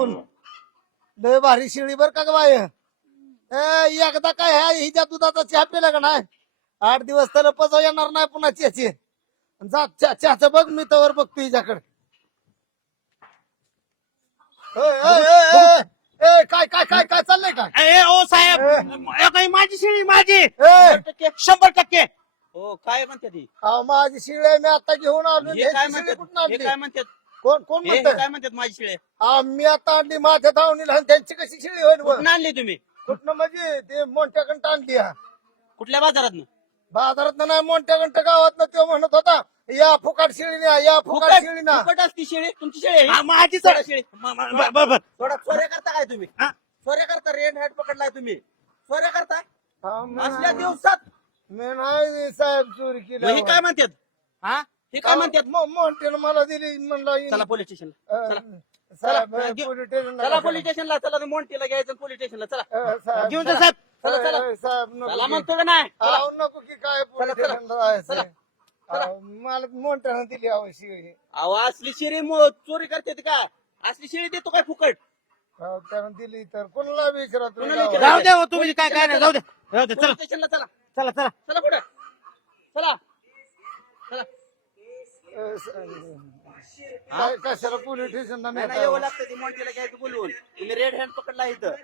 लय भारी शिळी बर का ग बाय एकदा काय आहे हिच्या दुधाचा चहा पिला का नाही 8 दिवस तर पचव येणार नाही पुन्हा चहाची जा चहाचं बघ मी तवर बघतो हिच्याकडे काय काय काय काय चाललंय काय ओ साहेब माझी शेळी माझी ए, 100%. हो काय म्हणते ती माझी शिळी आहे, मी आता घेऊन आलो हे काय ह्याची शिळी म्हणतात कुठून हे आणली काय म्हणतात कोण कोण हे म्हणत काय म्हणतात माझी शिळे मी आता आणली माझ्या धावणीला आणि त्यांची कशी शिळी होईल बरं? कुठून आणली तुम्ही कुठनं म्हणजे ते मोठ्याकडं आणली हा कुठल्या बाजारात बाजारात नाही मोठ्याकडं गावात तो म्हणत होता या फुकाट शिळी न्या या फुकाट शिळी ना फुकट असती शेळी तुमची शेळी आहे? माझी सोडा शेळी बर थोडा चोऱ्या करता काय तुम्ही हा? चोऱ्या करता रेड हॅट पकडलाय तुम्ही चोऱ्या करता मी असल्या दिवसात नाही साहेब चोरी केली मग हे काय म्हणतात हा हे काय म्हणतात मोठ्यानं मला दिली म्हणलं चला पोलीस स्टेशनला चला साहेब चला, पोलीस स्टेशनला चला पोलीस स्टेशनला चला मोंटीला घ्यायचं पोलीस स्टेशनला चला साहेब, घेऊन जा साहेब चला, चला. साहेब नको चला की. म्हणतो का नाही चला. अहो, नको की काय पोलीस चला. स्टेशनला जायचं. चला. अहो, मला मोठ्यानं दिली आवश्यक अहो असली शेळी चोरी करते ती का असली शेळी देतो काय फुकट त्यानं दिली तर कोणाला विचारा तुम्ही कोणाला गावात. जाऊ द्या हो तुम्ही काय काय नाही जाऊ द्या चला पोलीस स्टेशनला चला चला चला चला पुढे चला चला कशाला पोलीस स्टेशनला नाही नेता? येऊ लागतं ती मोंटीला घ्यायचं बोलवून तुम्ही रेड हँड पकडला इथं